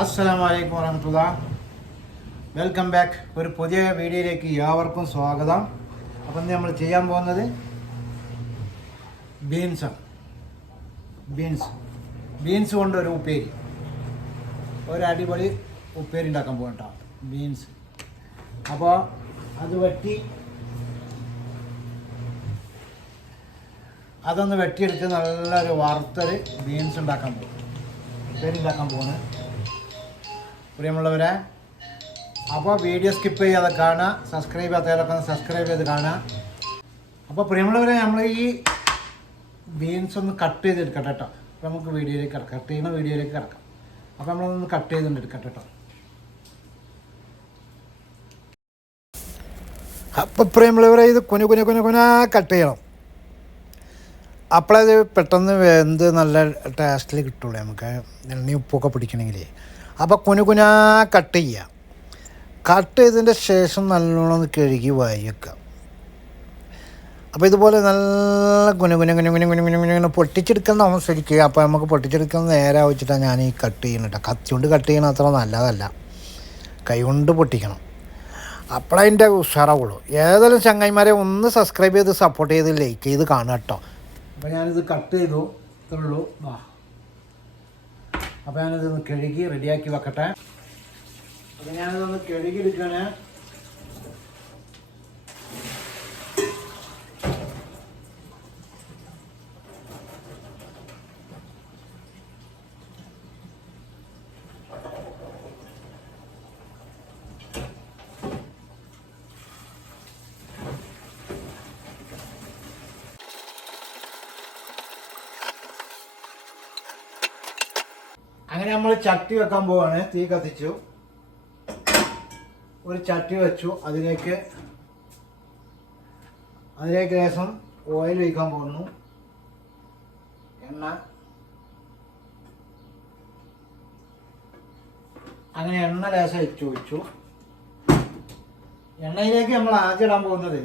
അസ്സലാമു വറഹ്മത്തുള്ളാഹി. Welcome back. ഒരു പുതിയ വീഡിയോയിലേക്ക് ഏവർക്കും സ്വാഗതം. അപ്പം നമ്മൾ ചെയ്യാൻ പോകുന്നത് ബീൻസാണ്. ബീൻസ് കൊണ്ട് ഒരു ഉപ്പേരി, ഒരു അടിപൊളി ഉപ്പേരി ഉണ്ടാക്കാൻ പോകട്ടോ ബീൻസ്. അപ്പോൾ അത് അതൊന്ന് വെട്ടിയെടുത്ത് നല്ലൊരു വറുത്തൊരു ബീൻസ് ഉണ്ടാക്കാൻ പോകും, ഉപ്പേരി ഉണ്ടാക്കാൻ പോകുന്നത് പ്രിയമുള്ളവരെ. അപ്പോൾ വീഡിയോ സ്കിപ്പ് ചെയ്യാതെ കാണുക, സബ്സ്ക്രൈബ് ചെയ്യാത്തവരൊക്കെ ഒന്ന് സബ്സ്ക്രൈബ് ചെയ്ത് കാണുക. അപ്പോൾ പ്രിയമുള്ളവരെ, നമ്മൾ ഈ ബീൻസ് ഒന്ന് കട്ട് ചെയ്തെടുക്കട്ടെ കേട്ടോ. അപ്പോൾ നമുക്ക് വീഡിയോയിലേക്ക് കിടക്കാം, കട്ട് ചെയ്യുന്ന വീഡിയോയിലേക്ക് കിടക്കാം. അപ്പോൾ നമ്മളൊന്ന് കട്ട് ചെയ്തുകൊണ്ട് എടുക്കട്ടെ കേട്ടോ. അപ്പോൾ പ്രിയമുള്ളവരെ, ഇത് കുന കട്ട് ചെയ്യണം. അപ്പോഴത് പെട്ടെന്ന് വെന്ത് നല്ല ടേസ്റ്റിൽ കിട്ടുള്ളൂ നമുക്ക്, എണ്ണ ഉപ്പൊക്കെ പിടിക്കണമെങ്കിൽ. അപ്പോൾ കുന കട്ട് ചെയ്യുക. കട്ട് ചെയ്തതിൻ്റെ ശേഷം നല്ലോണം ഒന്ന് കഴുകി വായിക്കുക. അപ്പോൾ ഇതുപോലെ നല്ല കുന പൊട്ടിച്ചെടുക്കുന്ന ശരിക്കുക. അപ്പോൾ നമുക്ക് പൊട്ടിച്ചെടുക്കുന്ന നേരെ വെച്ചിട്ടാണ് ഞാൻ ഈ കട്ട് ചെയ്യണം കേട്ടോ. കത്തി കൊണ്ട് കട്ട് ചെയ്യണം അത്ര നല്ലതല്ല, കൈ കൊണ്ട് പൊട്ടിക്കണം. അപ്പോഴതിൻ്റെ ഉഷാറാവുള്ളൂ. ഏതായാലും ചങ്ങായിമാരെ ഒന്ന് സബ്സ്ക്രൈബ് ചെയ്ത് സപ്പോർട്ട് ചെയ്ത് ലൈക്ക് ചെയ്ത് കാണുക കേട്ടോ. അപ്പോൾ ഞാനിത് കട്ട് ചെയ്തു, ഇത്രയുള്ളൂ. അപ്പോൾ ഞാനിതൊന്ന് കഴുകി റെഡിയാക്കി വെക്കട്ടെ. അപ്പോൾ ഞാനിതൊന്ന് കഴുകി എടുക്കുകയാണ്. അങ്ങനെ നമ്മൾ ചട്ടി വെക്കാൻ പോവാണ്. തീ കത്തിച്ചു, ഒരു ചട്ടി വെച്ചു. അതിലേക്ക് ലേശം ഓയിൽ ഒഴിക്കാൻ പോകുന്നു. അങ്ങനെ എണ്ണ ലേശം ഒഴിച്ചു. എണ്ണയിലേക്ക് നമ്മൾ ആദ്യം ഇടാൻ പോകുന്നത്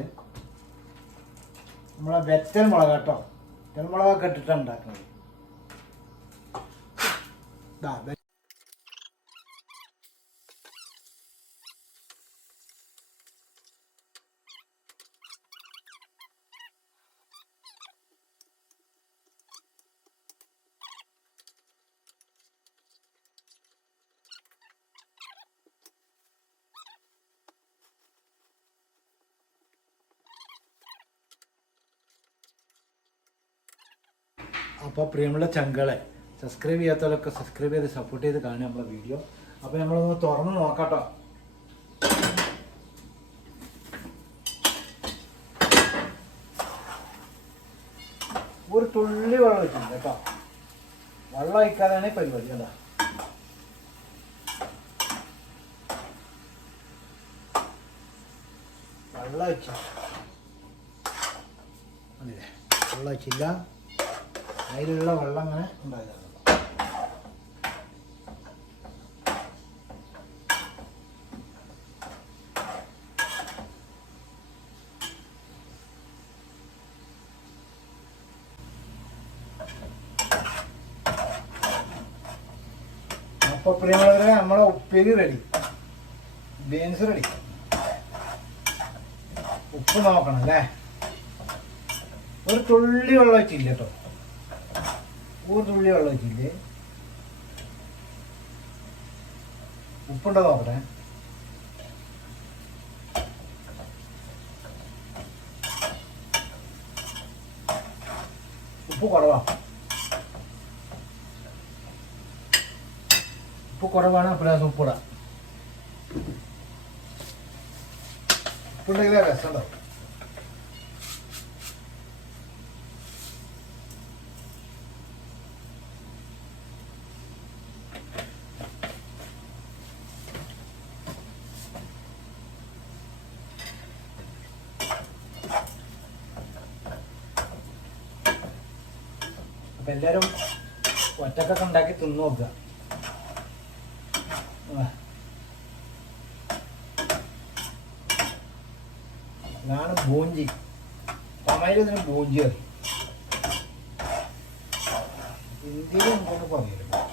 നമ്മളെ വെറ്റൽ മുളക് കേട്ടോ. വെറ്റൽ മുളകൊക്കെ ഇട്ടിട്ടാണ് ഉണ്ടാക്കുന്നത്. അപ്പോൾ പ്രിയമുള്ള ചങ്കളെ, സബ്സ്ക്രൈബ് ചെയ്യാത്തവരൊക്കെ സബ്സ്ക്രൈബ് ചെയ്ത് സപ്പോർട്ട് ചെയ്ത് കാണുക നമ്മളെ വീഡിയോ. അപ്പോൾ നമ്മളൊന്ന് തുറന്ന് നോക്കാട്ടോ. ഒരു തുള്ളി വെള്ളം ഒഴിച്ചില്ല കേട്ടോ. വെള്ളം ഒഴിക്കാതെയാണ് പരിപാടി. അതാ വെള്ളം ഒഴിച്ച വെള്ളം ഒഴിച്ചില്ല, അതിലുള്ള വെള്ളം അങ്ങനെ ഉണ്ടായതാണ്. അപ്പോൾ പ്രിയമുള്ളവരെ, നമ്മളെ ഉപ്പേരി റെഡി, ബീൻസ് റെഡി. ഉപ്പ് നോക്കണം അല്ലേ. ഒരു തുള്ളി വെള്ളം വെച്ചില്ല കേട്ടോ, ഒരു തുള്ളി വെള്ളം വെച്ചില്ലേ. ഉപ്പുണ്ടോ നോക്കട്ടെ. ഉപ്പ് കുറവാണ്. അപ്പോൾ ഉപ്പിടാം. ഉപ്പുണ്ടെങ്കിലേ രസമുണ്ടാവും. അപ്പം എല്ലാവരും ഒറ്റക്കൊക്കെ ഉണ്ടാക്കി തിന്നു നോക്കുക. ഇതാണ് ബൂഞ്ചി. തമിഴിൽ ഇതിന് ബൂഞ്ചി പറയും, ഹിന്ദിയിൽ എന്താണ് പറയുന്നത്.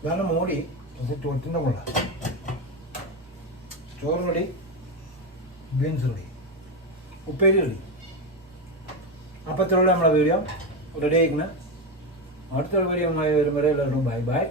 ഇതാണ് മൂടി ചോറ്റിൻ്റെ മുള്ള ചോറ് റെഡി, ബീൻസ് റെഡി, ഉപ്പേരി റെഡി. അപ്പത്തിലുള്ള നമ്മളെ വീഡിയോ റെഡി ആയിരിക്കുന്നത്. അടുത്ത വീഡിയോ വരുമ്പോൾ എല്ലാവരും ബൈ ബൈ.